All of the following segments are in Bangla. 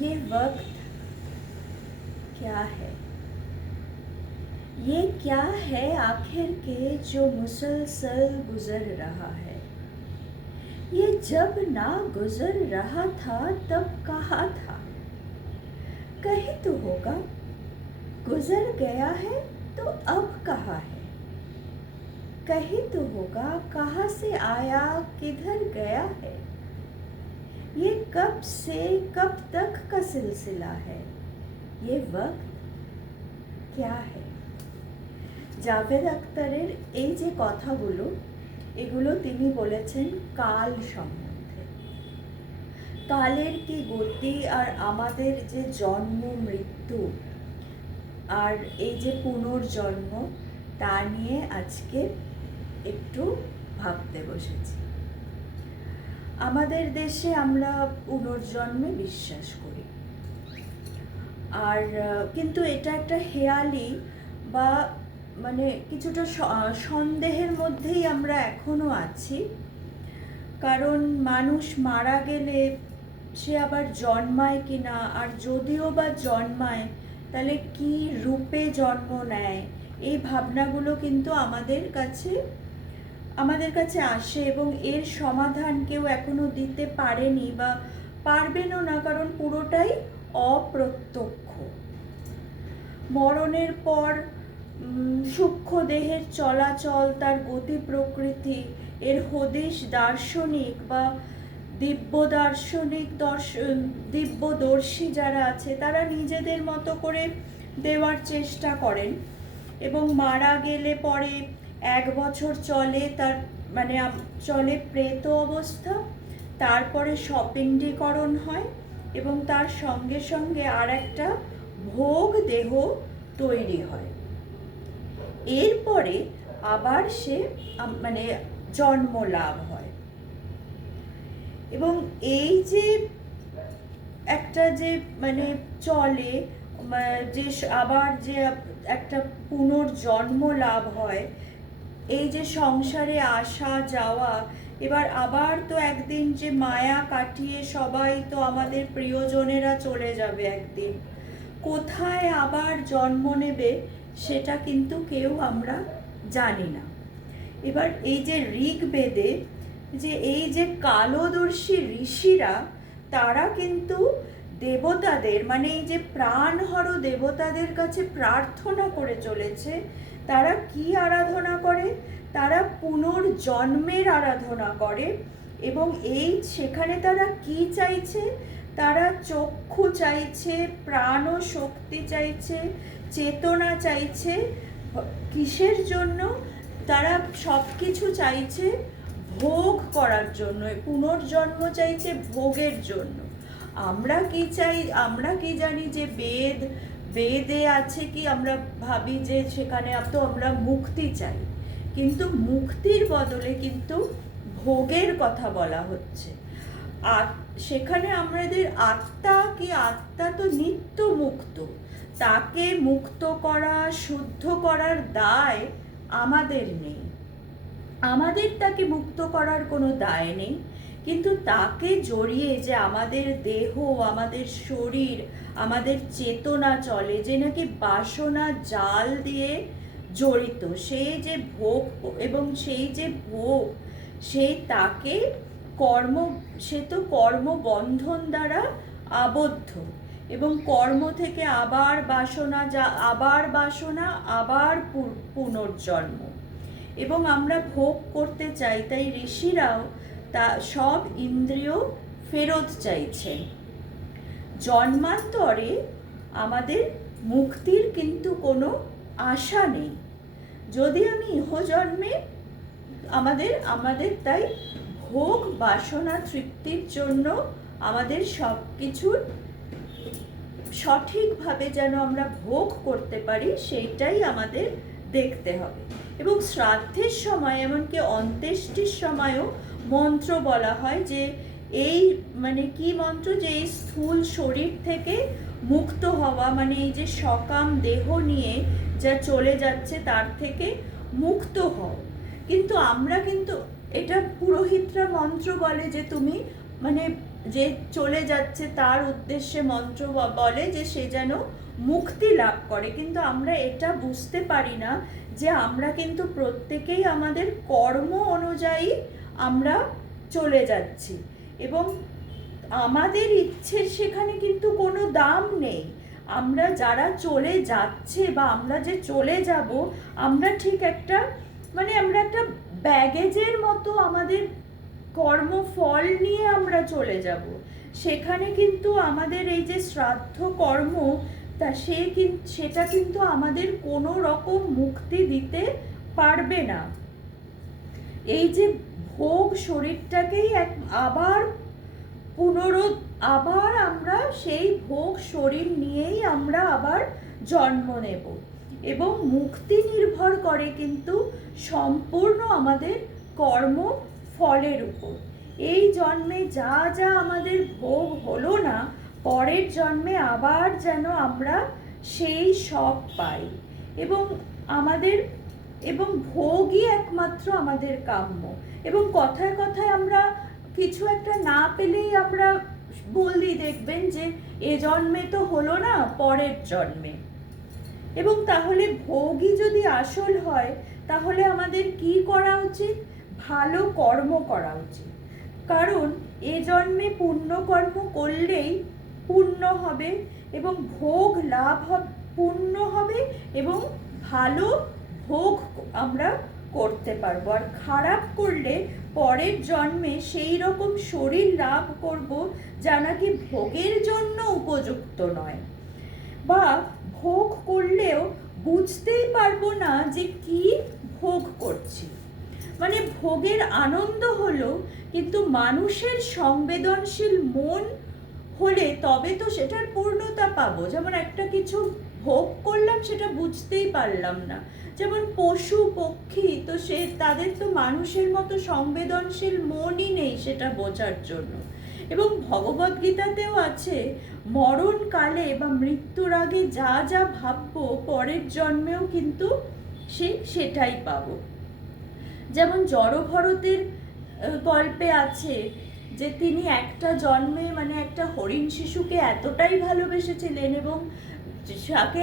ये वक्त क्या है? ये क्या है आखिर के जो मुसलसल गुजर रहा है? ये जब ना गुजर रहा था तब कहाँ था? कहीं तो होगा। गुजर गया है तो अब कहाँ है? कहीं तो होगा कहाँ से आया, किधर गया है? ये कब से कब तक का सिलसिला है? ये वक्त क्या है? জাভেদ আখতারের এই যে কথাগুলো, এগুলো তিনি বলেছেন কাল সম্বন্ধে। কালের কি গতি আর আমাদের যে জন্ম মৃত্যু আর এই যে পুনর্জন্ম, তা নিয়ে আজকে একটু ভাবতে বসেছি। আমাদের দেশে আমরা পুনর্জন্মে বিশ্বাস করি, আর কিন্তু এটা একটা হেয়ালি বা মানে কিছুটা সন্দেহের মধ্যেই আমরা এখনো আছি। কারণ মানুষ মারা গেলে সে আবার জন্মায় কিনা, আর যদিও বা জন্মায় তাহলে কি রূপে জন্ম নেয়, এই ভাবনাগুলো কিন্তু আমাদের কাছে আসে, এবং এর সমাধান কেউ এখনো দিতে পারেনি বা পারবেনও না, কারণ পুরোটাই অপ্রত্যক্ষ। মরণের পর সূক্ষ্ম দেহের চলাচল, তার গতি প্রকৃতি, এর হদিশ দার্শনিক বা দিব্যদর্শী যারা আছে তারা নিজেদের মতো করে দেওয়ার চেষ্টা করেন, এবং মারা গেলে পরে 1 বছর চলে তার মানে চলে প্রেত অবস্থা, তারপরে সপিণ্ডীকরণ হয় এবং তার সঙ্গে সঙ্গে আর একটা ভোগ দেহ তৈরি হয়। এরপরে আবার সে মানে জন্ম লাভ হয়, এবং এই যে একটা যে মানে চলে যে আবার যে একটা পুনর্জন্ম লাভ হয়, এই যে সংসারে আসা যাওয়া, এবার আবার তো একদিন যে মায়া কাটিয়ে সবাই তো আমাদের প্রিয়জনেরা চলে যাবে একদিন, কোথায় আবার জন্ম নেবে সেটা কিন্তু কেউ আমরা জানি না। এবার এই যে ঋগ্বেদে যে এই যে কালদর্শী ঋষিরা, তারা কিন্তু দেবতাদের মানে এই যে প্রাণহর দেবতাদের কাছে প্রার্থনা করে চলেছে। তারা কি আরাধনা করে? তারা পুনর্জন্মের আরাধনা করে, এবং এই সেখানে তারা কি চাইছে? তারা চক্ষু চাইছে, প্রাণ ও শক্তি চাইছে, চেতনা চাইছে। কিসের জন্য? তারা সব কিছু চাইছে ভোগ করার জন্য, পুনর্জন্ম চাইছে ভোগের জন্য। আমরা কি চাই? আমরা কি জানি যে বেদে আছে কি? আমরা ভাবি যে সেখানে তো আমরা মুক্তি চাই, কিন্তু মুক্তির বদলে কিন্তু ভোগের কথা বলা হচ্ছে। আর সেখানে আমাদের আত্মা কি? আত্মা তো নিত্য মুক্ত, তাকে মুক্ত করা, শুদ্ধ করার দায় আমাদের নেই। আমাদের তাকে মুক্ত করার কোনো দায় নেই, কিন্তু তাকে জড়িয়ে যে আমাদের দেহ, আমাদের শরীর, আমাদের চেতনা চলে, যে নাকি বাসনা জাল দিয়ে জড়িত, সেই যে ভোগ, এবং সেই যে ভোগ তাকে সে তো কর্মবন্ধন দ্বারা আবদ্ধ, এবং কর্ম থেকে আবার বাসনা, আবার পুনর্জন্ম, এবং আমরা ভোগ করতে চাই। তাই ঋষিরাও তা সব ইন্দ্রিয় ফেরত চাইছেন। জন্মান্তরে আমাদের মুক্তির কিন্তু কোনো আশা নেই। যদি আমি ইহজন্মে আমাদের তাই ভোগ বাসনা তৃপ্তির জন্য আমাদের সব কিছুর সঠিকভাবে যেন আমরা ভোগ করতে পারি, সেইটাই আমাদের দেখতে হবে। এবং শ্রাদ্ধের সময়, এমনকি অন্ত্যেষ্টির সময়ও মন্ত্র বলা হয়, যে এই মানে কি মন্ত্র? যে এই স্থূল শরীর থেকে মুক্ত হওয়া, মানে এই যে সকাম দেহ নিয়ে যা চলে যাচ্ছে তার থেকে মুক্ত হও। কিন্তু আমরা কিন্তু এটা পুরোহিতরা মন্ত্র বলে যে তুমি মানে যে চলে যাচ্ছে তার উদ্দেশ্যে মন্ত্র বলে যে সে যেন মুক্তি লাভ করে, কিন্তু আমরা এটা বুঝতে পারি না যে আমরা কিন্তু প্রত্যেকেই আমাদের কর্ম অনুযায়ী আমরা চলে যাচ্ছি, এবং আমাদের ইচ্ছের সেখানে কিন্তু কোনো দাম নেই। আমরা যারা চলে যাচ্ছে বা আমরা যে চলে যাব, আমরা ঠিক একটা আমরা একটা ব্যাগেজের মতো আমাদের কর্মফল নিয়ে আমরা চলে যাব। সেখানে কিন্তু আমাদের এই যে শ্রাদ্ধ কর্ম, সেটা কিন্তু আমাদের কোনো রকম মুক্তি দিতে পারবে না। এই যে ভোগ শরীরটাকেই আবার আবার আমরা সেই ভোগ শরীর নিয়েই আমরা আবার জন্ম নেব, এবং মুক্তি নির্ভর করে কিন্তু সম্পূর্ণ আমাদের কর্ম ফলের উপর। এই জন্মে যা যা আমাদের ভোগ হলো না, পরের জন্মে আবার যেন আমরা সেই সব পাই, এবং ভোগই একমাত্র আমাদের কাম্য। এবং কথায় কথায় আমরা কিছু একটা না পেলেই আমরা বলি, দেখবেন যে এ জন্মে তো হলো না, পরের জন্মে। এবং তাহলে ভোগই যদি আসল হয়, তাহলে আমাদের কি করা উচিত? ভালো কর্ম করা উচিত, কারণ এ জন্মে পুণ্য কর্ম করলেই পুণ্য হবে, এবং ভোগ লাভ পুণ্য হবে, এবং ভালো ভোগ আমরা করতে পারবো। আর খারাপ করলে পরের জন্মে সেই রকম শরীর লাভ করব যা নাকি ভোগের জন্য উপযুক্ত নয়, বা ভোগ করলেও বুঝতেই পারবো না যে কি ভোগ করছি। ভোগের আনন্দ হলো, কিন্তু মানুষের সংবেদনশীল মন হলে তবে তো সেটার পূর্ণতা পাবো। যেমন একটা কিছু ভোগ করলাম, সেটা বুঝতেই পারলাম না, যেমন পশু পক্ষী, তো তাদের তো মানুষের মতো সংবেদনশীল মনই নেই সেটা বোঝার জন্য। এবং ভগবদ্গীতাতেও আছে, মরণকালে বা মৃত্যুর আগে যা যা ভাববো, পরের জন্মেও কিন্তু সেটাই পাবো। যেমন জড়ভরতের গল্পে আছে যে তিনি একটা জন্মে একটা হরিণ শিশুকে এতটাই ভালোবেসেছিলেন, এবং তাকে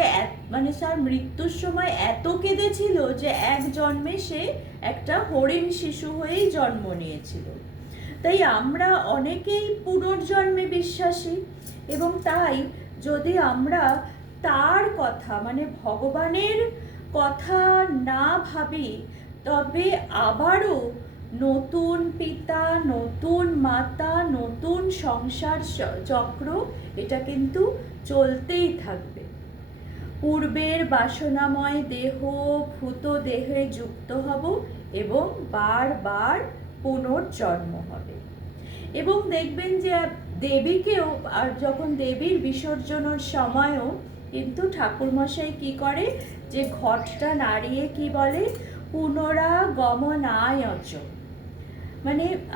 তার মৃত্যুর সময় এত কেঁদেছিল যে এক জন্মে সে একটা হরিণ শিশু হয়েই জন্ম নিয়েছিল। তাই আমরা অনেকেই পুনর্জন্মে বিশ্বাসী, এবং তাই যদি আমরা তার কথা ভগবানের কথা না ভাবি, তবে আবারও নতুন পিতা, নতুন মাতা, নতুন সংসার চক্র, এটা কিন্তু চলতেই থাকবে। পূর্বের বাসনাময় দেহ ভূত দেহে যুক্ত হব, এবং বারবার পুনর্জন্ম হবে। এবং দেখবেন যে দেবীকেও, আর যখন দেবীর বিসর্জনের সময়ও কিন্তু ঠাকুরমশাই কি করে, যে ঘটটা নাড়িয়ে কি বলে, পুনরাগমনায়চ।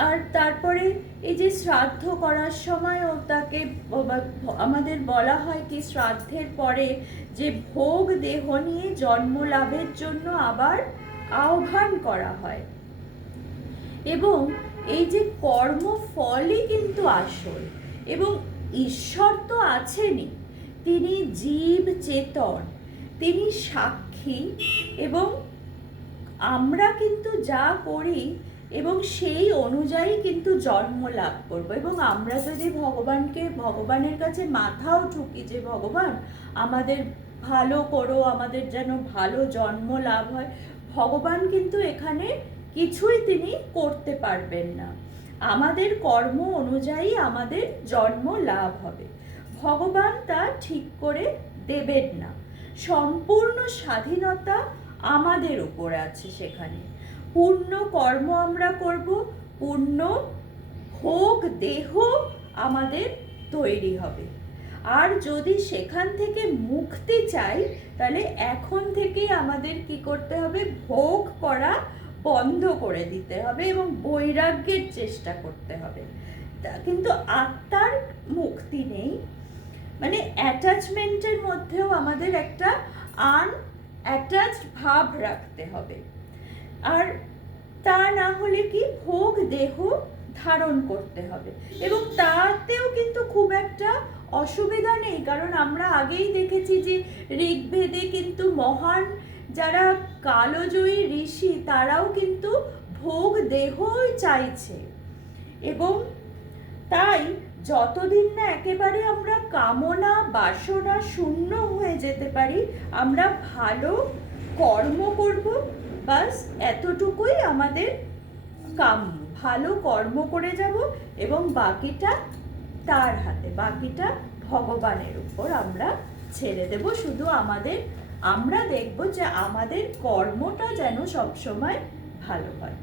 আর তারপরে এই যে শ্রাদ্ধ করার সময়ও তাকে আমাদের বলা হয় কি, শ্রাদ্ধের পরে যে ভোগ দেহ নিয়ে জন্ম লাভের জন্য আবার আহ্বান করা হয়। এবং এই যে কর্মফলই কিন্তু আসল, এবং ঈশ্বর তো আছেনই, তিনি জীব চেতন, তিনি সাক্ষী, এবং আমরা কিন্তু যা করি এবং সেই অনুযায়ী কিন্তু জন্ম লাভ করব। এবং আমরা যদি ভগবানের কাছে মাথাও ঠুকি যে ভগবান আমাদের ভালো করো, আমাদের যেন ভালো জন্ম লাভ হয়, ভগবান কিন্তু এখানে কিছুই তিনি করতে পারবেন না। আমাদের কর্ম অনুযায়ী আমাদের জন্ম লাভ হবে, ভগবান তা ঠিক করে দেবেন না। সম্পূর্ণ স্বাধীনতা আমাদের উপরে আছে। সেখানে পূর্ণ কর্ম আমরা করব, পূর্ণ ভোগ দেহ আমাদের তৈরি হবে। আর যদি সেখান থেকে মুক্তি চাই, তাহলে এখন থেকেই আমাদের কি করতে হবে, ভোগ করা বন্ধ করে দিতে হবে এবং বৈরাগ্যের চেষ্টা করতে হবে। কিন্তু আত্মার মুক্তি নেই, অ্যাটাচমেন্টের মধ্যেও আমাদের একটা আনঅ্যাটাচড ভাব রাখতে হবে। আর তা না হলে কি, ভোগ দেহ ধারণ করতে হবে, এবং অসুবিধা নেই, কারণ আমরা আগেই দেখেছি যে ঋগ্বেদে কিন্তু মহান যারা কালজয়ী ঋষি তারাও কিন্তু ভোগ দেহই চাইছে। এবং তাই যতদিন না একেবারে আমরা কামনা বাসনা শূন্য হয়ে যেতে পারি, আমরা ভালো কর্ম করব, বাস এতটুকুই আমাদের কাম্য। ভালো কর্ম করে যাব এবং বাকিটা তার হাতে, বাকিটা ভগবানের উপর আমরা ছেড়ে দেব। শুধু আমরা দেখব যে আমাদের কর্মটা যেন সবসময় ভালো হয়।